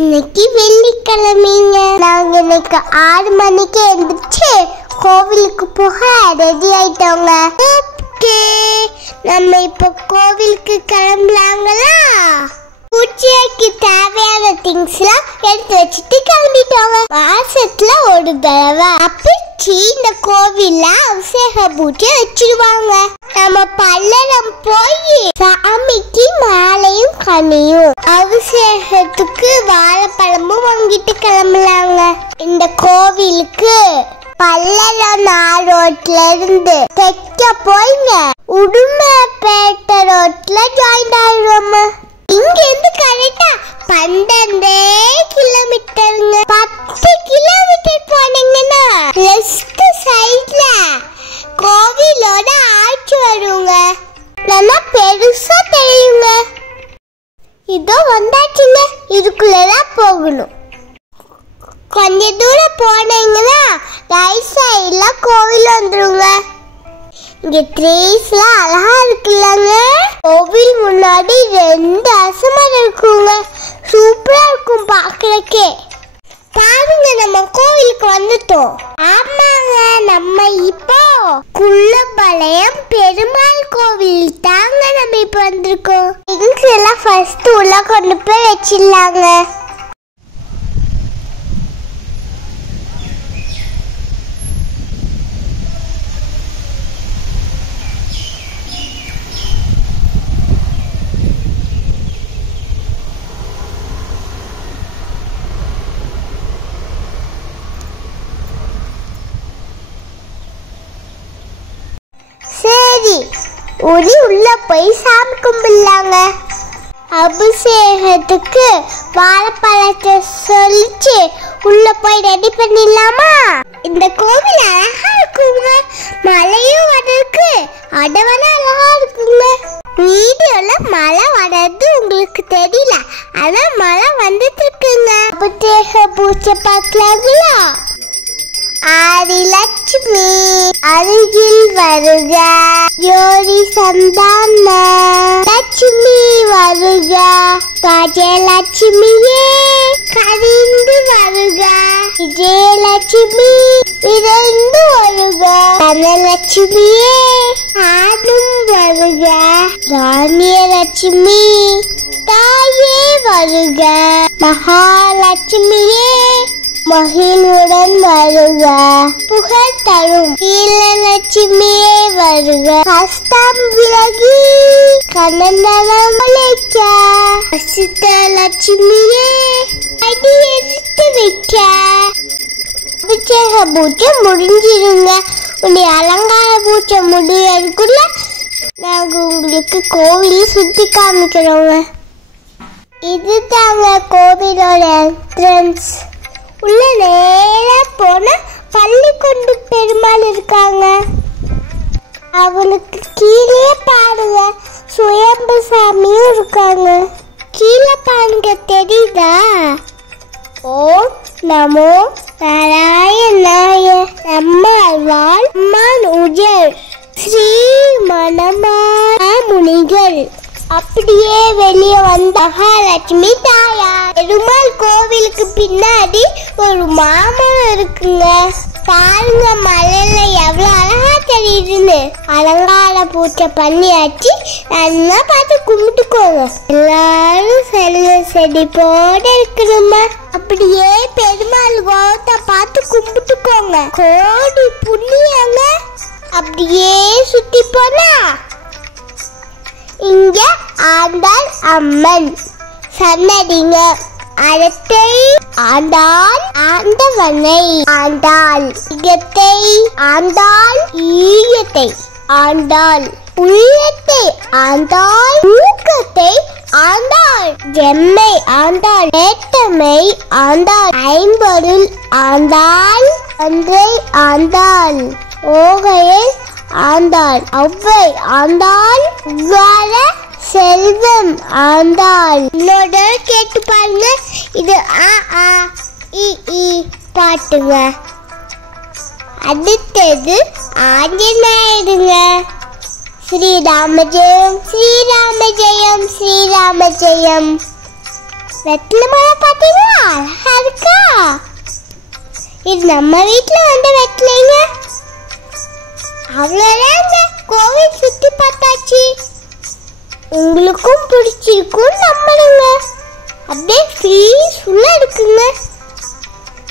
இன்னைக்கு வெள்ளிக்கிழமைங்க. நாங்க இன்னைக்கு 6 மணிக்கு எழுந்திரிச்சு கோவிலுக்கு போக ரெடி ஆயிட்டோங்க. நம்ம இப்ப கோவிலுக்கு கிளம்பலாங்களா? பூஜைக்கு தேவையான திங்ஸ் எல்லாம் எடுத்து வச்சுட்டு கிளம்பிட்டோங்க. மாசத்துல ஒரு தடவை அப்படி இந்த கோவில்ல அபிஷேக பூஜை வச்சிருவாங்க. நம்ம பல்லடம் போய் சாமிக்கு மாலையும் கனியும் அபிஷேகத்துக்கு வாழைப்பழமும் வாங்கிட்டு கிளம்பலாங்க. இந்த கோவிலுக்கு பல்லடம் ரோட்ல இருந்து தெற்க போய்ங்க உடுமலைப்பேட்டை ரோட்ல ஜாயின் ஆயிடுவோம். இங்க இருந்து கரெக்டா 12 கிலோமீட்டருங்க. 10 கிலோமீட்டர் போனீங்கன்னா லெஃப்ட் சைட்ல கோவிலோட ஆட்சி வருங்க. நல்லா பெருசா தெரியுங்க. இதோ வந்தாச்சுங்க. இதுக்குள்ளதான் போகணும். கொஞ்ச தூரம் போனீங்கன்னா ரைட் சைட்ல கோவில் வந்துருங்க. இங்க ட்ரீஸ்லாம் அழகா இருக்குல்லங்க. கோவில் முன்னாடி 2 அரசமரம் இருக்குங்க. சூப்பரா இருக்கும் பாக்குறதுக்கே. பாருங்க, நம்ம கோவிலுக்கு வந்துட்டோம். ஆமாங்க, நம்ம இப்போ குள்ளபாளையம் பெருமாள் கோவில் தாங்க நம்ம இப்ப வந்திருக்கோம். திங்ஸ் எல்லாம் ஃபர்ஸ்ட் உள்ள கொண்டு போய் வச்சிடலாங்க. சரி, உள்ள போய் சாமி கும்பிடலாங்க. அபிஷேகத்துக்கு வாழைப்பழத்தை சொல்லிச்சு உள்ள போய் ரெடி பண்ணிடலாமா? இந்த கோவில் அழகா இருக்குங்க. மழையும் வர்றதுக்கு அடவன அழகா இருக்குங்க. வீடியோல மழை வர்றது உங்களுக்கு தெரியல, ஆனா மழை வந்துட்டு இருக்குங்க. அபிஷேக பூஜை பார்க்கலாங்களா? ஆதிலட்சுமி அருகில் வருக, ஜோதி சந்தான லட்சுமி வருக, கஜலட்சுமியே கரிந்து வருக, விஜயலட்சுமி விரைந்து வருக, தனலட்சுமியே ஆடும் வருக, ராணியலட்சுமி தாயே வருக, மகாலட்சுமியே மகிழ்வுடன் வருக, புகழ் தரும் கீழலட்சுமியே வருக, கஷ்டம் விலகி கண்ணநலம் அழைக்க, அசித்தலட்சுமியே அடி எடுத்து வைக்க. அபிஷேக பூஜை முடிஞ்சிருங்க. உடைய அலங்கார பூஜை முடியறதுக்குள்ள நாங்க உங்களுக்கு கோவில் சுத்தி காமிக்கிறோங்க. இதுதாங்க கோவிலோட என்ட்ரன்ஸ். உள்ள நேரா போனா பள்ளிக்கொண்டு பெருமாள் இருக்காங்க. அவனுக்கு கீழே பாருங்க சுயம்பு சாமியும் இருக்காங்க. கீழே பாருங்க, தெரியுதா? ஓம் நமோ நாராயணாய, நம்மாழ்வார் அம்மான் உஜர் ஸ்ரீ மணமாள முனிகள். அப்படியே வெளியே வந்த மகாலட்சுமி தாயார். பெருமாள் கோவிலுக்கு பின்னாடி ஒரு மாமரம் இருக்குங்க. பாருங்க, மலையில எவ்வளவு அழகா தெரியுதுன்னு. அலங்கார பூஜை பண்ணியாச்சு. நல்லா பார்த்து கும்பிட்டுக்கோங்க. எல்லாரும் செடி போட இருக்கணுமா? அப்படியே பெருமாள் கோத்தை பார்த்து கும்பிட்டுக்கோங்க. கோடி புண்ணியங்க. அப்படியே சுத்தி போனா இங்க ஆண்டாள் அம்மன் சன்னதிங்க. அறத்தை ஆண்டாள், ஆண்டவனை ஆண்டாள், ஈகத்தை ஆண்டாள், ஈயத்தை ஆண்டாள், உள்ளத்தை ஆண்டாள், ஊக்கத்தை ஆண்டாள், ஜெம்மை ஆண்டாள், ஏட்டமை ஆண்டாள், ஐம்பொருள் ஆண்டாள், ஒன்றை ஆண்டாள், ஓகையை ஆண்டாள், ஒவ்வை ஆண்டாள், உவ்வார செல்வம் ஆண்டாள். இன்னொரு கேட்டு பாருங்க. இது ஆ இ பாட்டுங்க. அடுத்தது ஆஞ்சநேயருங்க. ஸ்ரீராம ஜெயம், ஸ்ரீராம ஜெயம், ஸ்ரீராம ஜெயம். வெத்தலை மரம் பாத்தீங்களா? அழகா இருக்கா? இது நம்ம வீட்டுல வந்த வெத்தலைங்க. அவ்வளவுதாங்க, கோவில் சுத்தி பார்த்தாச்சு. உங்களுக்கும் பிடிச்சிருக்கும் நம்புறேங்க. அப்படியே பீஸ்ஃபுல்லா இருக்குங்க.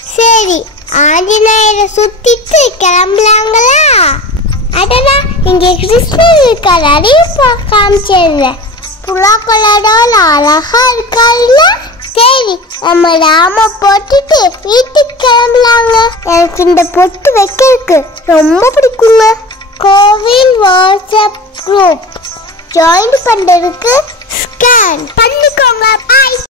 சரி, ஆஞ்சநேயரை சுத்திட்டு கிளம்பலாங்களா? அடடா, இங்க கிருஷ்ணன் இருக்காரு. அதையும் காமிச்சிடுறேன். புலாக்கொலடால் அழகா இருக்காருல்ல? சரி, நம்ம ராம போட்டுட்டு வீட்டுக்கு கிளம்பலாங்க. எனக்கு இந்த பொட்டு வைக்கிறதுக்கு ரொம்ப பிடிக்குங்க. கோவில் வாட்ஸ்அப் குரூப் ஜாயின் பண்றதுக்கு ஸ்கேன் பண்ணிக்கோங்க. பாய்.